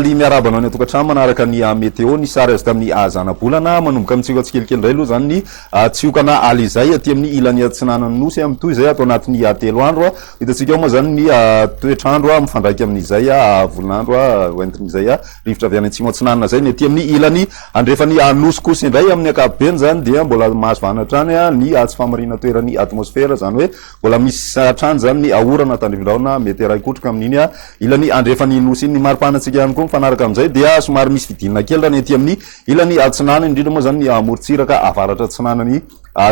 faly miaraba anao ny atokantrano manaraka ny météo ny sary azy tamin'ny zana-bolana manomboka amintsika tsikelikely indray aloha zany ny tsiokana aly izay aty amin'ny ilan'ny atsinanany nosy amitoy izay atao anatin'ny 3 andro hitantsika moa zany ny toetrandro mifandraiky amin'izay volinandro oentin'izay rivotra avy any atsimo atsinanana zay ny aty amin'ny ilany andrefany nosy kosa indray amin'ny ankapobeny zany dia mbola mahazo vanatrany ny tsy famarina toeran'ny atmosfera zany hoe mbola misy hatrany zany ny orana tandrivindraona mety raikotroka amin'iny ilany andrefany nosy iny ny maripanatsika ihany koa mifanaraka amin'izay dia somary misy fidinina kely raha ny aty amin'ny ilany atsinanany indrindra moa zany ny morontsiraka avaratra atsinanany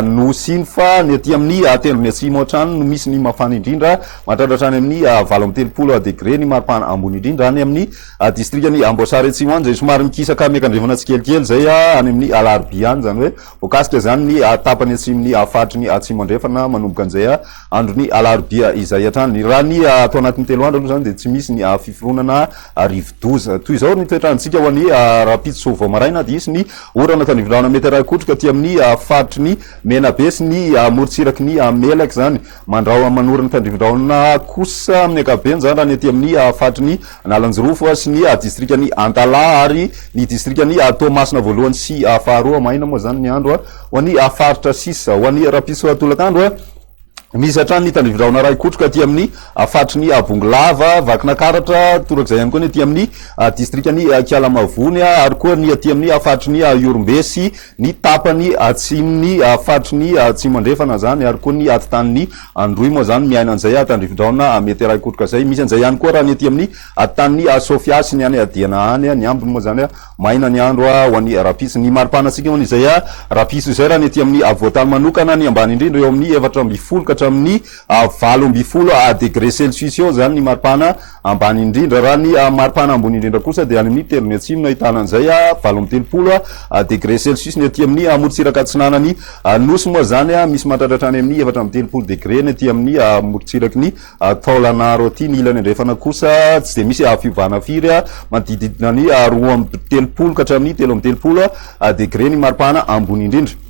nosy iny fa ny aty amin'ny tendrony atsimo hatrany no misy ny mafana indrindra mahatratra hatrany amin'ny 20 degré ny maripana ambony indrindra any amin'ny distrikany Amboasary atsimo any zay somary mikisaka miakandrefana tsikelikely zay any amin'ny alarobia any zany hoe voakasika zany ny tapany atsimon'ny faritry ny atsimo andrefana manomboka an'izay androny alarobia izay hatrany raha ny atao anatin'ny 3 andro aloha zany dia tsy misy ny fiforonana rivo-doza toy izao ny toetrandrontsika ho an'ny rapitso vao maraina dia isy ny orana tandrivindraona mety raikotroka aty amin'ny faritry ny menabe sy ny morontsiraky ny melaky zany manorana tandrivindraona kosa amin'ny ankapobeny zany raha ny aty amin'ny faritry ny Nalanjorofo sy ny distrikany Antala ary ny distrikany Toamasina voalohany sy faharoa maina moa zany ny andro ho an'ny faritra sisa ho an'ny rapitso tolakandro misy hatrany ny tandrivindraona raikotroka aty amin'ny faritry ny Bongolava Vakinakaratra torak'izay ihany koa ny aty amin'ny distrikany Kialamavony ary koa ny aty amin'ny faritry ny Iorombe sy ny tapany atsimony faritry ny atsimo andrefana zany ary koa ny atitan'ny Androy moa zany miaina an'izay tandrivindraona mety raikotroka zay misy an'izay ihany koa raha ny aty amin'ny tan'ny Sofia sy ny any Adiana any ny ambony moa zany maina ny andro ho an'ny rapitso ny maripanatsika moa izay rapitso izay raha ny aty amin'ny avoatany manokana ny ambany indrindra eo amin'ny 4 amin'ny 20 degré celsius eo zany ny maripana ambany indrindra raha ny maripana ambony indrindra kosa dia any amin'ny tendrony atsimo no ahitana an'izay 30 degré celsius ny aty amin'ny morontsiraka atsinanany nosy moa zany misy mahatratra any amin'ny 30 degré ny aty amin'ny morontsiraky ny Taolanaro aty ny ilany andrefana kosa tsy de misy fiovana firy manodididina ny 2 ka hatramin'ny 3 degré ny maripana ambony indrindra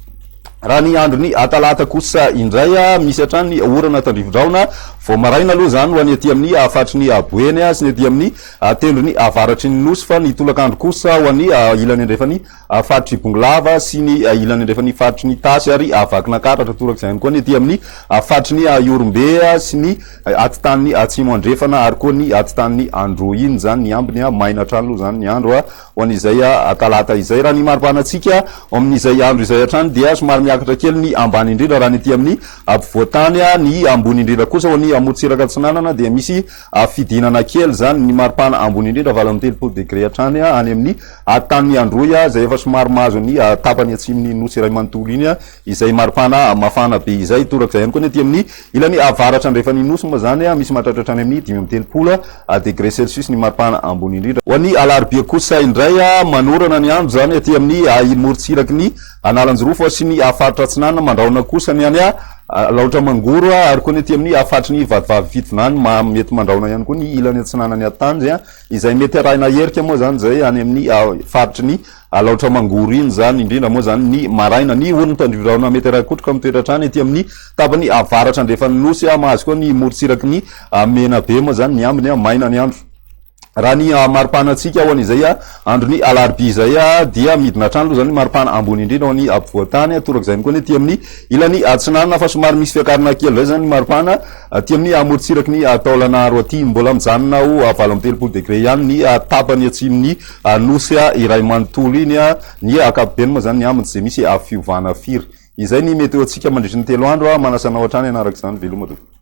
raha ny androny talata kosa indray misy hatrany ny orana tandrivindraona vao maraina aloha zany ho any aty amin'ny faritry ny Boeny sy ny aty amin'ny tendrony avaratry ny nosy fa ny tolakandro kosa ho any ilany andrefany faritry Bongolava sy ny ilany andrefany faritry ny Tasy ary Vakinakaratra torak'izay ihany koa ny aty amin'ny faritry ny Iorombe sy ny atitan'ny atsimo andrefana ary koa ny atitan'ny Androy iny zany ny ambiny maina hatrany aloha zany ny andro ho an'izay talata izay raha ny maripanatsika amin'izay andro izay hatrany dia somary miakatra kely ny ambany indrindra raha ny aty amin'ny ampovoantany ny ambony indrindra kosa ho ny morontsiraka atsinanana dia misy fidinana kely zany ny maripana ambony indrindra 30 degré hatrany any amin'ny tan'ny Androy zay efa somary mahazo ny tapany atsimony nosy iray manontolo iny izay maripana mafana be izay torak'izay ihany koa ny aty amin'ny ilany avaratra andrefany nosy moa zany misy mahatratra hatrany amin'ny 30 degré celsius ny maripana ambony indrindra ho an'ny alarobia kosa indray manorana ny andro zany aty amin'ny morontsiraky ny Nalanjorofo sy ny faritra atsinanana mandraona kosa ny any laotra mangoro ary koa ny aty amin'ny faritry ny Vadivavy Fitonany mety mandraona ihany koa ny ilany atsinanany atanjy izay mety arahina herika moa zany zay any amin'ny faritry ny laotra mangoro iny zany indrindra moa zany ny maraina ny orana tandrivindraona mety raikotroka mitoetratrany aty amin'ny tapany avaratra andrefany nosy mahazo koa ny morontsiraky ny menabe moa zany ny ambiny maina ny andro raha ny maripanatsika ho an'izay androny alarobia zay dia midina hatrany aloha zany maripana ambony indrindra ho any ampovoantany torak'izay ihany koa ny aty amin'ny ilany atsinanana fa somary misy fiakarana kely zay zany maripana aty amin'ny morontsiraky ny Taolanaro aty mbola mijanona ho 30 degré ihany ny tapany atsimony nosy iray manontolo iny ny ankapobeny moa zany ny aminy tsy de misy fiovana firy izay ny meteo atsika mandritra ny 3 andro manasanao hatrany anaraka izany veloma tompoko